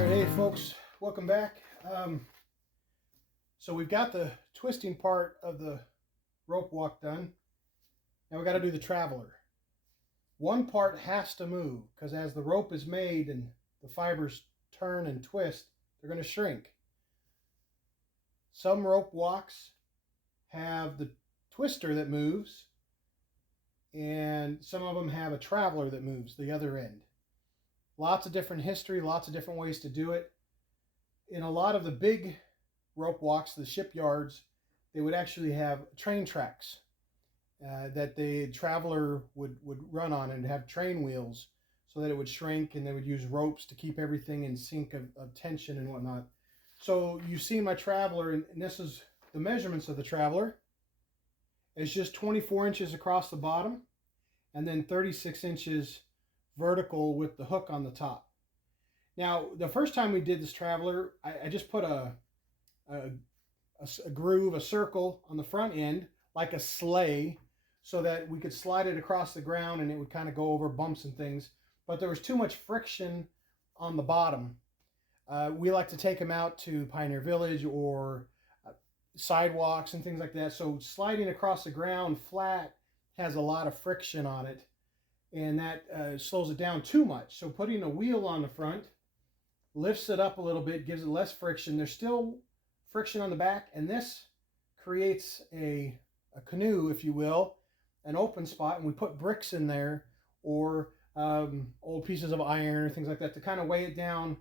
All right, hey folks, welcome back. So we've got the twisting part of the rope walk done. Now we got to do the traveler. One part has to move because as the rope is made and the fibers turn and twist, they're going to shrink. Some rope walks have the twister that moves, and some of them have a traveler that moves the other end. Lots of different history, lots of different ways to do it. In a lot of the big rope walks, the shipyards, they would actually have train tracks that the traveler would run on and have train wheels so that it would shrink, and they would use ropes to keep everything in sync of tension and whatnot. So you've seen my traveler, and this is the measurements of the traveler. It's just 24 inches across the bottom and then 36 inches vertical with the hook on the top. Now, the first time we did this traveler, I just put a groove, a circle on the front end, like a sleigh, so that we could slide it across the ground and it would kind of go over bumps and things. But there was too much friction on the bottom. We like to take them out to Pioneer Village or sidewalks and things like that. So sliding across the ground flat has a lot of friction on it, and that slows it down too much. So putting a wheel on the front lifts it up a little bit, gives it less friction. There's still friction on the back, and this creates a canoe, if you will, an open spot, and we put bricks in there or old pieces of iron or things like that to kind of weigh it down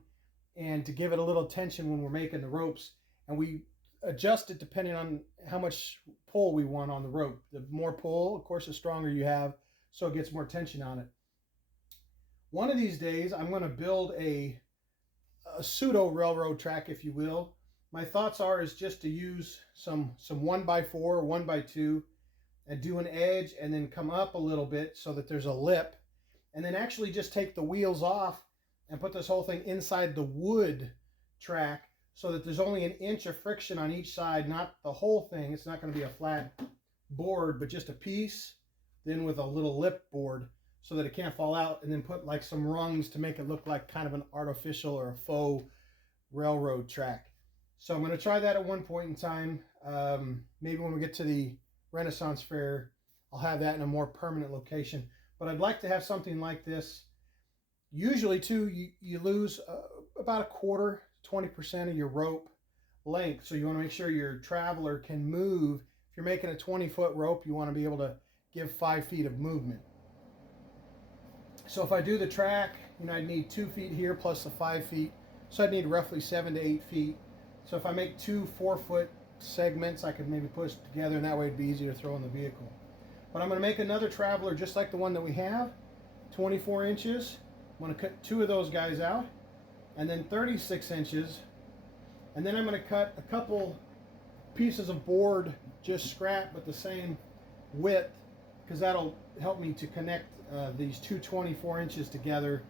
and to give it a little tension when we're making the ropes. And we adjust it depending on how much pull we want on the rope. The more pull, of course, the stronger you have, so it gets more tension on it. One of these days, I'm going to build a pseudo railroad track, if you will. My thoughts is just to use some 1x4 or 1x2 and do an edge and then come up a little bit so that there's a lip, and then actually just take the wheels off and put this whole thing inside the wood track so that there's only an inch of friction on each side, not the whole thing. It's not going to be a flat board, but just a piece, then with a little lip board so that it can't fall out, and then put like some rungs to make it look like kind of an artificial or a faux railroad track. So I'm going to try that at one point in time. Maybe when we get to the Renaissance Fair, I'll have that in a more permanent location. But I'd like to have something like this. Usually too, you lose about a quarter, 20% of your rope length. So you want to make sure your traveler can move. If you're making a 20-foot rope, you want to be able to give 5 feet of movement. So if I do the track, I'd need 2 feet here plus the 5 feet. So I'd need roughly 7 to 8 feet. So if I make 2 4-foot segments, I could maybe push together, and that way it'd be easier to throw in the vehicle. But I'm going to make another traveler just like the one that we have, 24 inches. I'm going to cut 2 of those guys out, and then 36 inches. And then I'm going to cut a couple pieces of board, just scrap, but the same width, because that'll help me to connect these two 24 inches together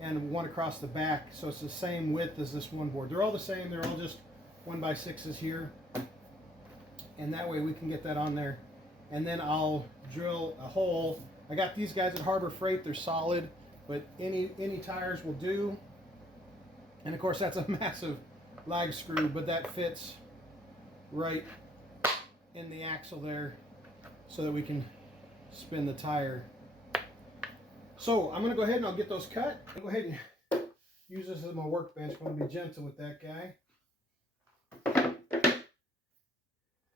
and one across the back, so it's the same width as this one board. They're all the same. They're all just 1x6s here, and that way we can get that on there. And then I'll drill a hole. I got these guys at Harbor Freight. They're solid, but any tires will do. And of course that's a massive lag screw, but that fits right in the axle there so that we can spin the tire. So I'm going to go ahead and I'll get those cut. I'll go ahead and use this as my workbench. I'm going to be gentle with that guy.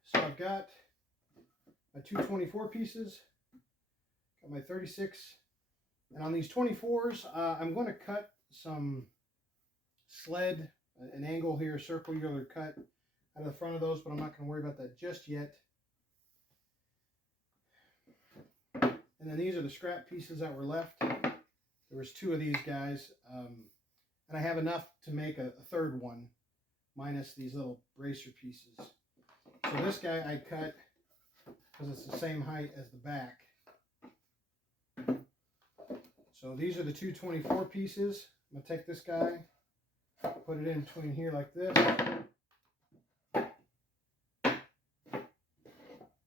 So I've got my 224 pieces, got my 36, and on these 24s, I'm going to cut some sled, an angle here, circular cut out of the front of those, but I'm not going to worry about that just yet. And then these are the scrap pieces that were left. There was 2 of these guys, and I have enough to make a third one, minus these little bracer pieces. So this guy I cut because it's the same height as the back. So these are the 224 pieces. I'm going to take this guy, put it in between here like this.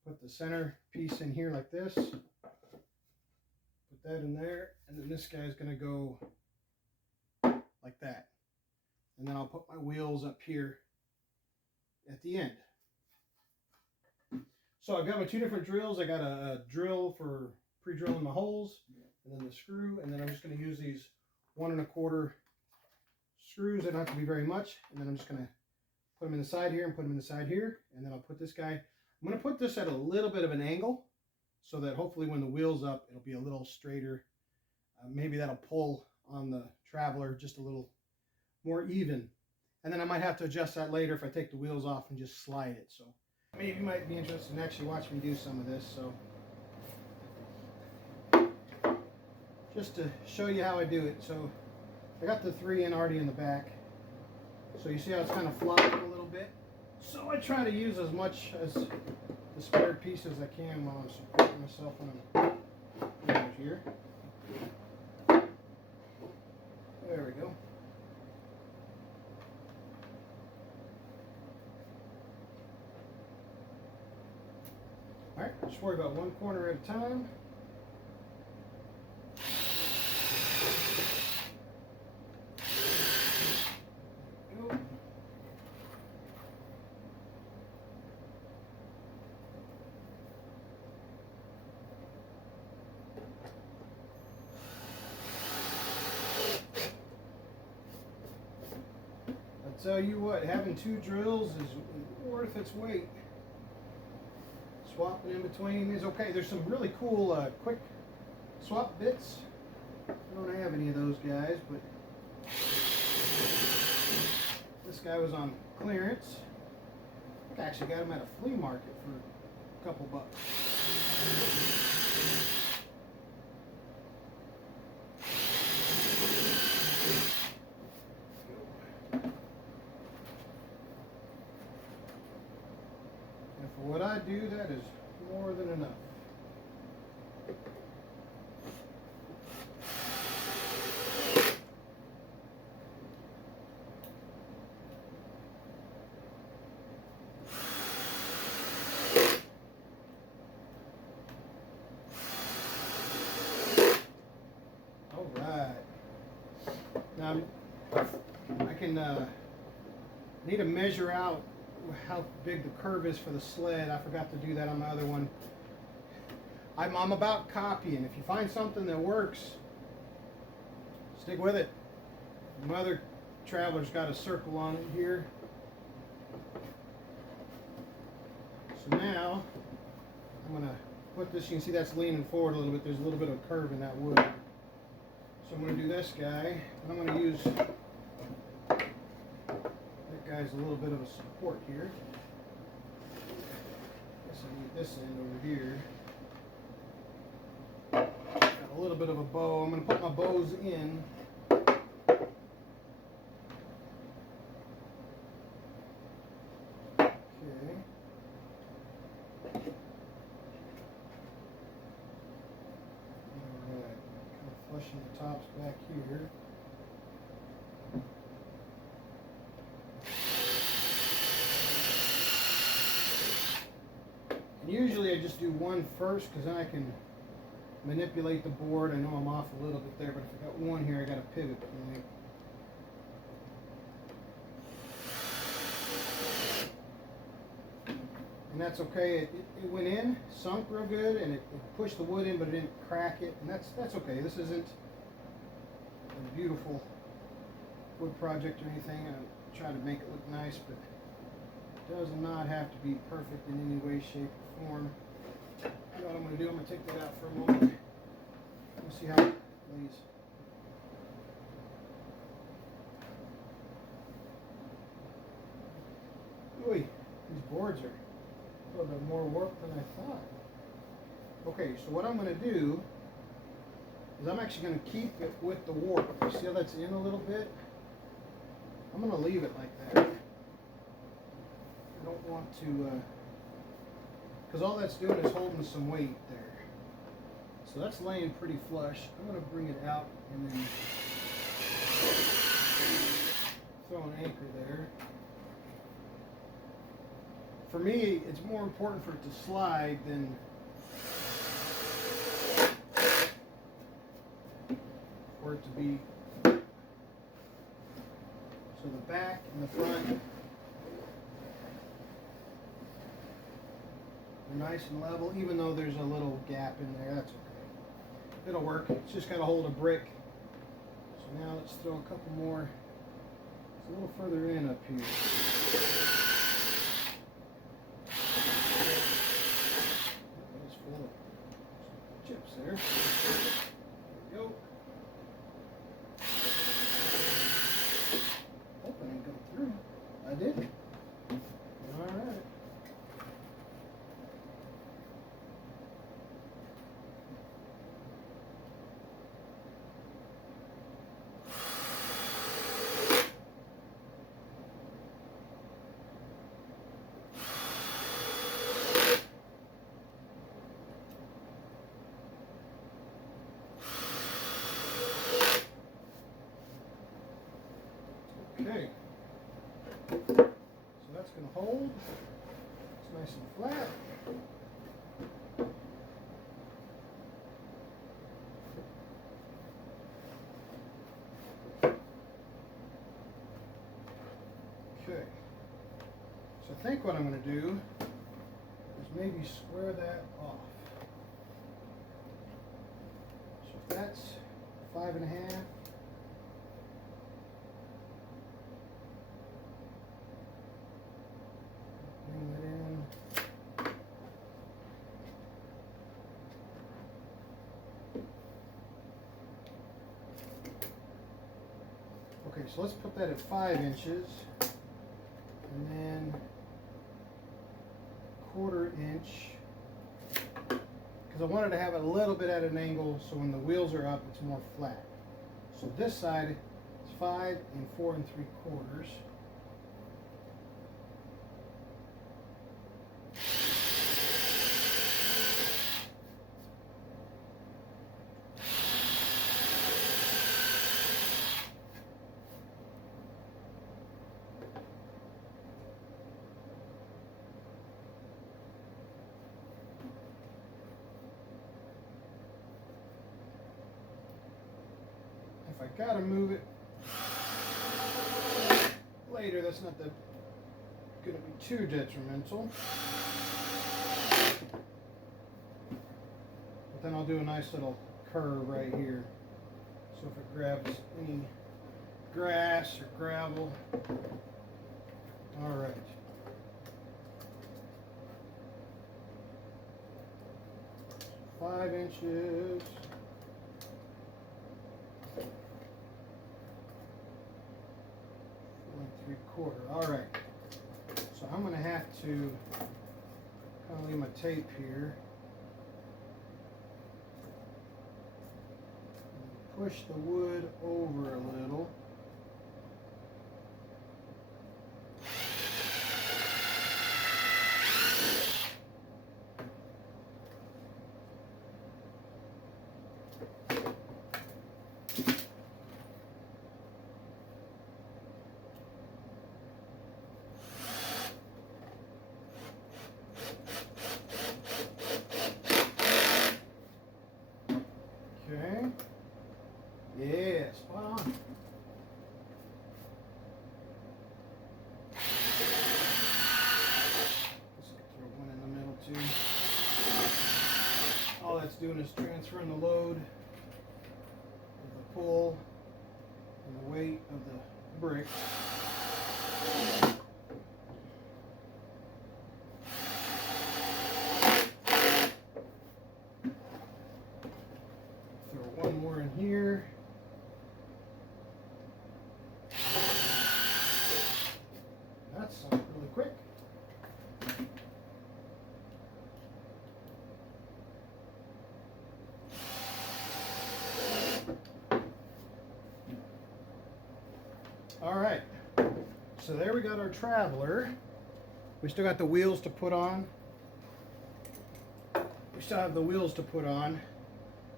Put the center piece in here like this. Put that in there, and then this guy is going to go like that. and then I'll put my wheels up here at the end. So I've got my 2 different drills. I got a drill for pre-drilling my holes, and then the screw, and then I'm just going to use these 1 1/4 screws. They don't have to be very much, and then I'm just going to put them in the side here and put them in the side here, and then I'll put this guy. I'm going to put this at a little bit of an angle so that hopefully when the wheel's up, it'll be a little straighter. Maybe that'll pull on the Traveler just a little more even. And then I might have to adjust that later if I take the wheels off and just slide it. So maybe you might be interested in actually watching me do some of this. So just to show you how I do it. So I got the 3 in already in the back. So you see how it's kind of flopping a little bit. So I try to use as much as the spare piece as I can while I'm supporting myself when I'm over here. There we go. Alright, just worry about 1 corner at a time. Go. I tell you what, having 2 drills is worth its weight. Swapping in between is okay. There's some really cool quick swap bits. I don't have any of those guys, but this guy was on clearance. I think I actually got him at a flea market for a couple bucks. And for what I do, that is more than enough. All right. Now I can need to measure out how big the curve is for the sled. I forgot to do that on my other one. I'm about copying. If you find something that works, stick with it. My other Traveler's got a circle on it here. So now I'm going to put this, you can see that's leaning forward a little bit. There's a little bit of curve in that wood. So I'm going to do this guy, and I'm going to use that guy's a little bit of a support here. Guess I need this end over here. Got a little bit of a bow. I'm going to put my bows in. Okay. Alright, kind of flushing the tops back here. And usually I just do one first because then I can manipulate the board. I know I'm off a little bit there, but if I got one here, I got a pivot point. And that's okay. It went in, sunk real good, and it pushed the wood in, but it didn't crack it. And that's okay. This isn't a beautiful wood project or anything. I try to make it look nice, but it does not have to be perfect in any way, shape, or form. You know what I'm going to do? I'm going to take that out for a moment. We'll see how it lays. Ooh, these boards are a little bit more warped than I thought. Okay, so what I'm going to do is I'm actually going to keep it with the warp. You see how that's in a little bit? I'm going to leave it like that. I don't want to, because all that's doing is holding some weight there. So that's laying pretty flush. I'm going to bring it out and then throw an anchor there. For me, it's more important for it to slide than for it to be So the back and the front are nice and level, even though there's a little gap in there. That's okay. It'll work. It's just got to hold a brick. So now let's throw a couple more. It's a little further in up here. It's full of chips there. There we go. Hope I didn't go through. I did. All right. Okay, so that's going to hold. It's nice and flat. Okay, so I think what I'm going to do is maybe square that off. So if that's 5.5. Bring that in. Okay, so let's put that at 5 inches, and then 1/4 inch, because I wanted to have it a little bit at an angle so when the wheels are up it's more flat. So this side is 5 and 4 3/4. If I gotta move it later, that's not gonna be too detrimental. But then I'll do a nice little curve right here. So if it grabs any grass or gravel. All right. So 5 inches. All right, so I'm going to have to kind of leave my tape here. Push the wood over a little. Okay. Yeah, spot on. Just throw one in the middle too. All that's doing is transferring the load of the pull and the weight of the brick. Throw one more in here. That's really quick. All right, so there we got our Traveler. We still got the wheels to put on. We still have the wheels to put on,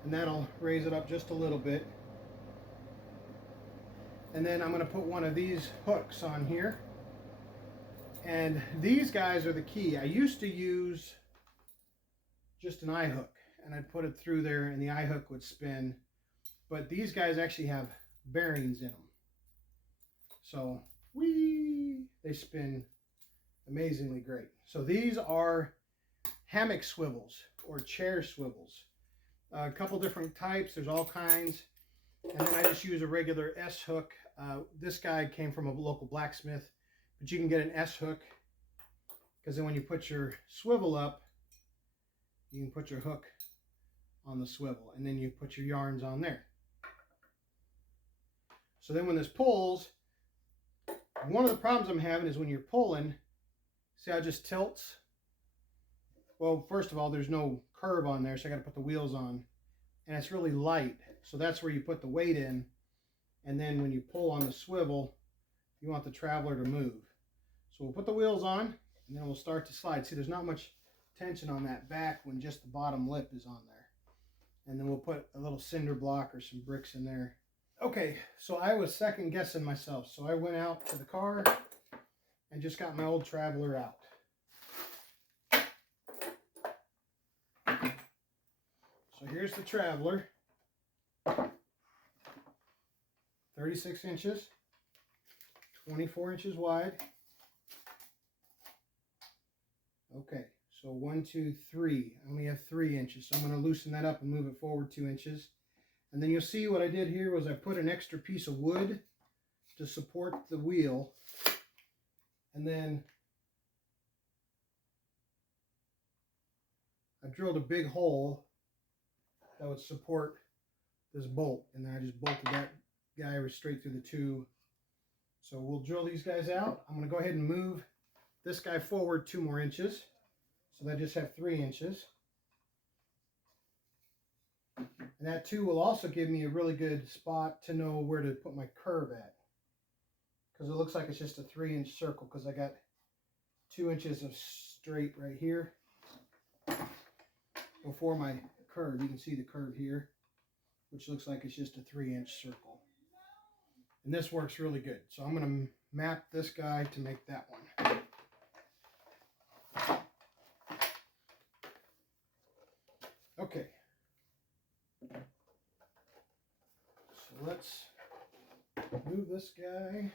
and that'll raise it up just a little bit. And then I'm going to put one of these hooks on here. And these guys are the key. I used to use just an eye hook, and I'd put it through there and the eye hook would spin. But these guys actually have bearings in them. So Whee! They spin amazingly great. So these are hammock swivels or chair swivels. A couple different types. There's all kinds. And then I just use a regular S hook. This guy came from a local blacksmith, but you can get an S hook because then when you put your swivel up, you can put your hook on the swivel and then you put your yarns on there. So then when this pulls, one of the problems I'm having is when you're pulling, see how it just tilts? Well, first of all, there's no curve on there, so I got to put the wheels on. And it's really light, so that's where you put the weight in. And then when you pull on the swivel, you want the traveler to move. So we'll put the wheels on, and then we'll start to slide. See, there's not much tension on that back when just the bottom lip is on there. And then we'll put a little cinder block or some bricks in there. Okay, so I was second guessing myself. So I went out to the car and just got my old traveler out. So here's the traveler. 36 inches, 24 inches wide. Okay, so 1, 2, 3. I only have 3 inches, so I'm going to loosen that up and move it forward 2 inches. And then you'll see what I did here was I put an extra piece of wood to support the wheel. And then I drilled a big hole that would support this bolt. And then I just bolted that guy straight through the tube. So we'll drill these guys out. I'm going to go ahead and move this guy forward 2 more inches. So I just have 3 inches. And that 2 will also give me a really good spot to know where to put my curve at. Because it looks like it's just a 3-inch circle because I got 2 inches of straight right here. Before my curve, you can see the curve here, which looks like it's just a 3-inch circle. And this works really good. So I'm going to map this guy to make that one. Okay. So let's move this guy.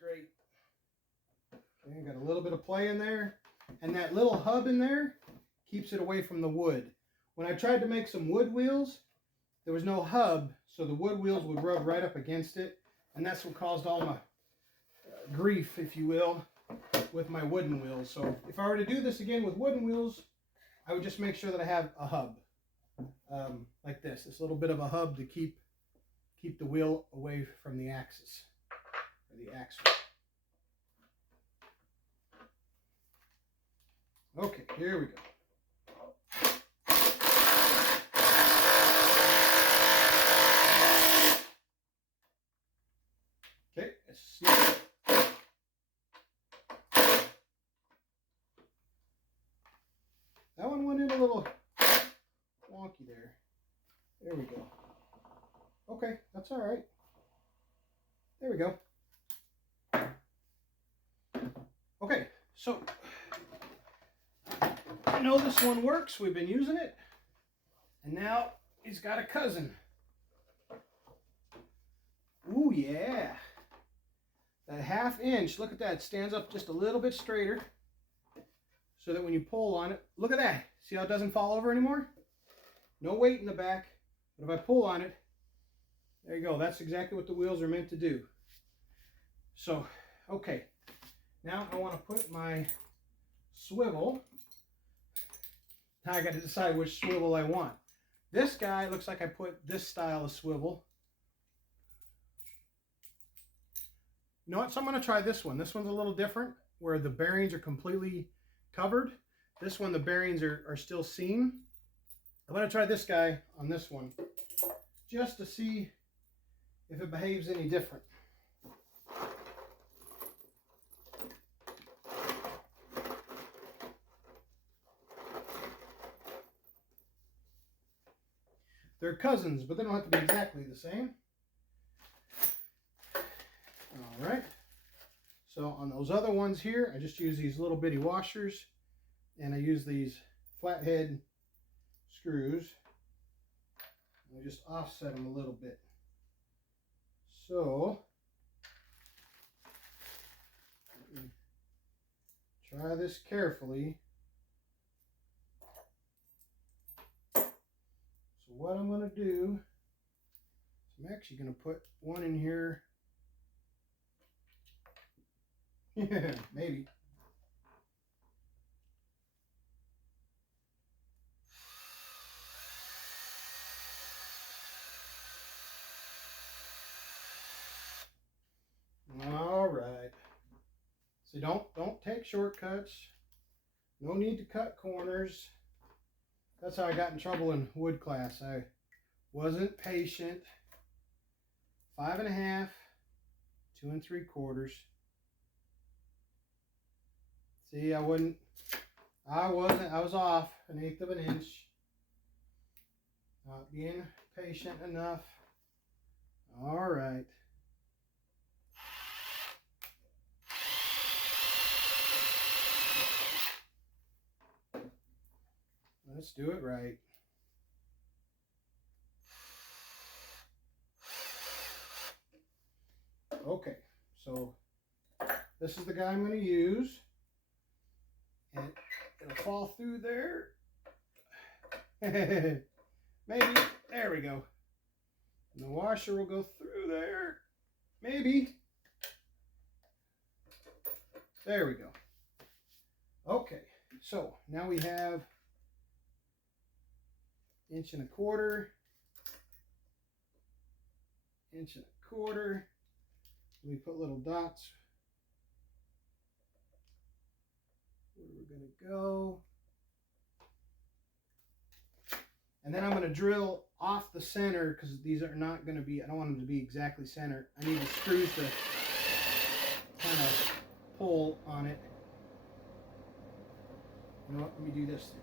Great. Okay, got a little bit of play in there, and that little hub in there keeps it away from the wood. When I tried to make some wood wheels, there was no hub, so the wood wheels would rub right up against it, and that's what caused all my grief, if you will, with my wooden wheels. So if I were to do this again with wooden wheels, I would just make sure that I have a hub like this little bit of a hub to keep the wheel away from the axis, or the axle. Okay, here we go. Okay, let's see. That one went in a little wonky there. There we go. Okay, that's all right. There we go. Okay, so I know this one works. We've been using it. And now he's got a cousin. Ooh, yeah. That 1/2 inch, look at that, stands up just a little bit straighter. So that when you pull on it, look at that. See how it doesn't fall over anymore? No weight in the back. But if I pull on it, there you go. That's exactly what the wheels are meant to do. So, okay. Now I want to put my swivel. Now I got to decide which swivel I want. This guy looks like I put this style of swivel. You know what? So I'm going to try this one. This one's a little different, where the bearings are completely covered. This one, the bearings are still seen. I'm going to try this guy on this one, just to see if it behaves any different. They're cousins, but they don't have to be exactly the same. All right. So on those other ones here, I just use these little bitty washers, and I use these flathead screws. I just offset them a little bit. So let me try this carefully. So what I'm going to do is I'm actually going to put one in here. Yeah, maybe. All right. See, don't take shortcuts. No need to cut corners. That's how I got in trouble in wood class. I wasn't patient. 5 1/2, 2 3/4. See, I was off 1/8 of an inch. Not being patient enough. All right. Let's do it right. Okay, so this is the guy I'm going to use. And it'll fall through there. Maybe. There we go. And the washer will go through there. Maybe. There we go. Okay, so now we have 1 1/4 inch, 1 1/4. We put little dots where we're going to go. And then I'm going to drill off the center, because these are not going to be, I don't want them to be exactly center. I need the screws to kind of pull on it. You know what, let me do this then.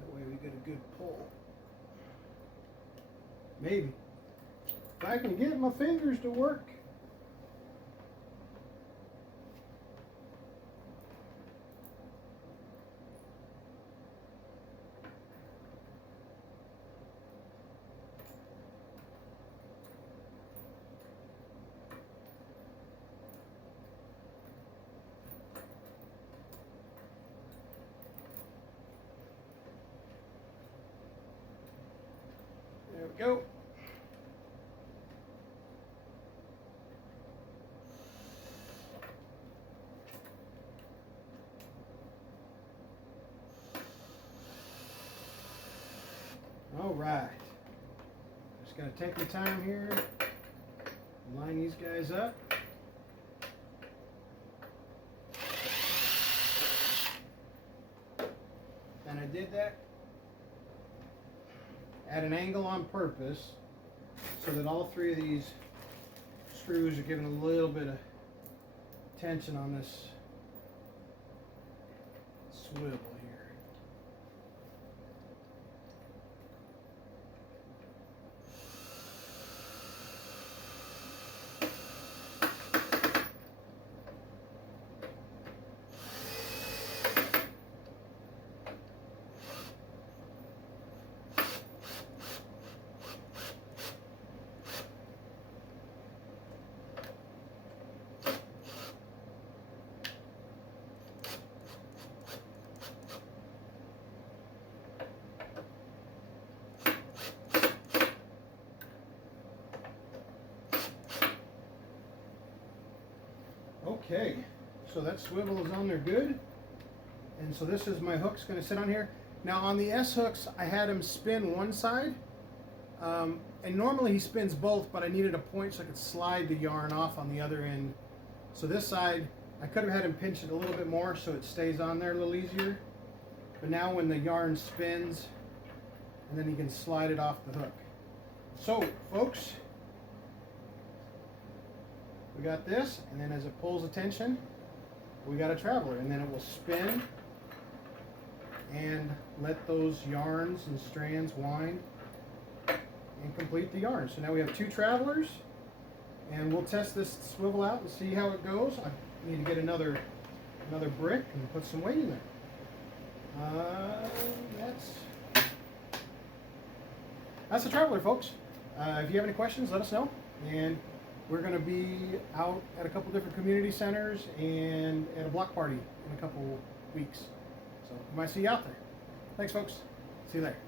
That way we get a good pull. Maybe. If I can get my fingers to work. go. All right. Just gonna take my time here, line these guys up. And I did that at an angle on purpose so that all three of these screws are giving a little bit of tension on this swivel here. Okay, so that swivel is on there good. And so this is my hook's going to sit on here. Now on the S hooks, I had him spin one side. And normally he spins both, but I needed a point so I could slide the yarn off on the other end. So this side, I could have had him pinch it a little bit more so it stays on there a little easier. But now when the yarn spins, and then you can slide it off the hook. So folks, we got this, and then as it pulls the tension, we got a traveler, and then it will spin and let those yarns and strands wind and complete the yarn. So now we have two travelers, and we'll test this swivel out and see how it goes. I need to get another brick and put some weight in there. That's the traveler, folks. If you have any questions, let us know. And we're going to be out at a couple different community centers and at a block party in a couple weeks. So we might see you out there. Thanks, folks. See you later.